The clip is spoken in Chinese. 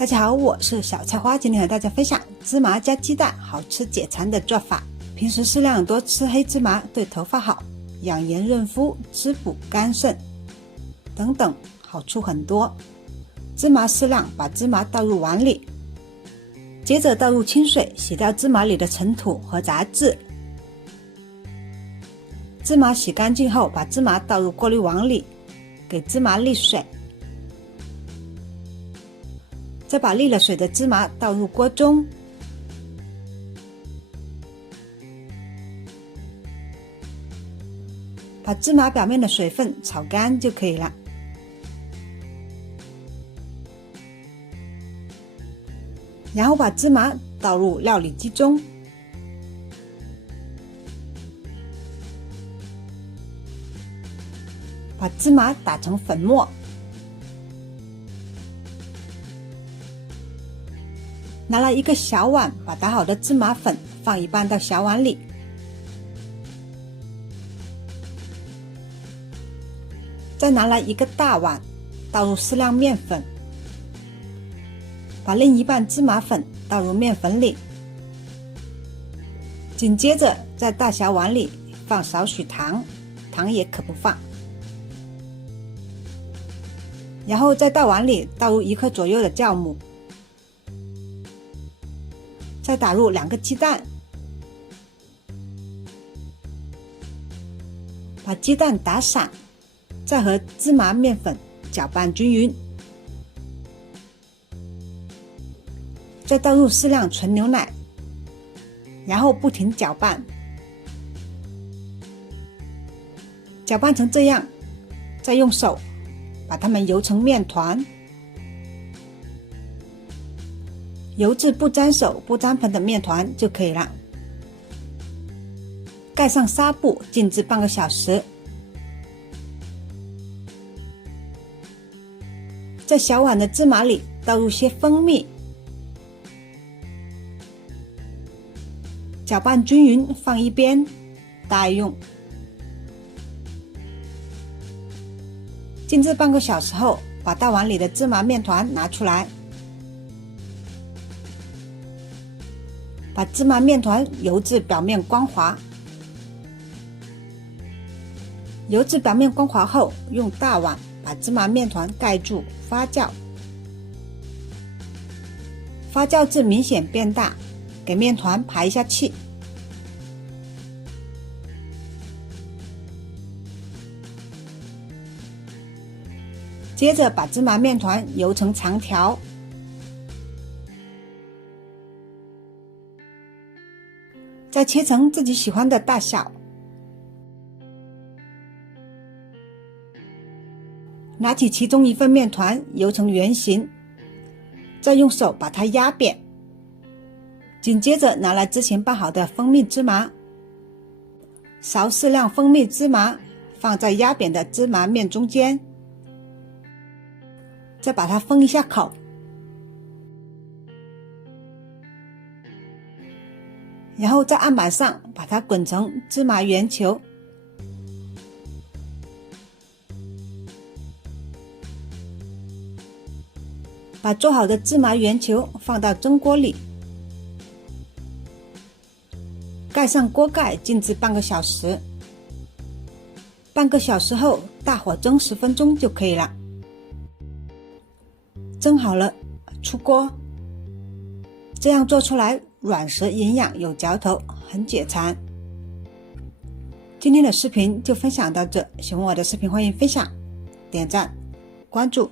大家好，我是小菜花，今天和大家分享芝麻加鸡蛋好吃解馋的做法。平时适量多吃黑芝麻对头发好，养颜润肤，滋补肝肾等等好处很多。芝麻适量，把芝麻倒入碗里，接着倒入清水洗掉芝麻里的尘土和杂质。芝麻洗干净后，把芝麻倒入过滤网里，给芝麻沥水，再把沥了水的芝麻倒入锅中，把芝麻表面的水分炒干就可以了。然后把芝麻倒入料理机中，把芝麻打成粉末，拿来一个小碗，把打好的芝麻粉放一半到小碗里，再拿来一个大碗，倒入适量面粉，把另一半芝麻粉倒入面粉里，紧接着在大小碗里放少许糖，糖也可不放，然后在大碗里倒入1克左右的酵母，再打入2个鸡蛋，把鸡蛋打散，再和芝麻面粉搅拌均匀，再倒入适量纯牛奶，然后不停搅拌，搅拌成这样，再用手把它们揉成面团，揉至不沾手不沾盆的面团就可以了。盖上纱布静置半个小时，在小碗的芝麻里倒入些蜂蜜，搅拌均匀放一边待用。静置半个小时后，把大碗里的芝麻面团拿出来，把芝麻面团揉至表面光滑，揉至表面光滑后，用大碗把芝麻面团盖住发酵，发酵至明显变大，给面团排一下气。接着把芝麻面团揉成长条，再切成自己喜欢的大小，拿起其中一份面团揉成圆形，再用手把它压扁，紧接着拿来之前拌好的蜂蜜芝麻，勺适量蜂蜜芝麻放在压扁的芝麻面中间，再把它封一下口，然后在案板上把它滚成芝麻圆球，把做好的芝麻圆球放到蒸锅里，盖上锅盖静置半个小时，半个小时后大火蒸10分钟就可以了。蒸好了出锅，这样做出来软实营养有嚼头，很解馋。今天的视频就分享到这，喜欢我的视频欢迎分享、点赞、关注。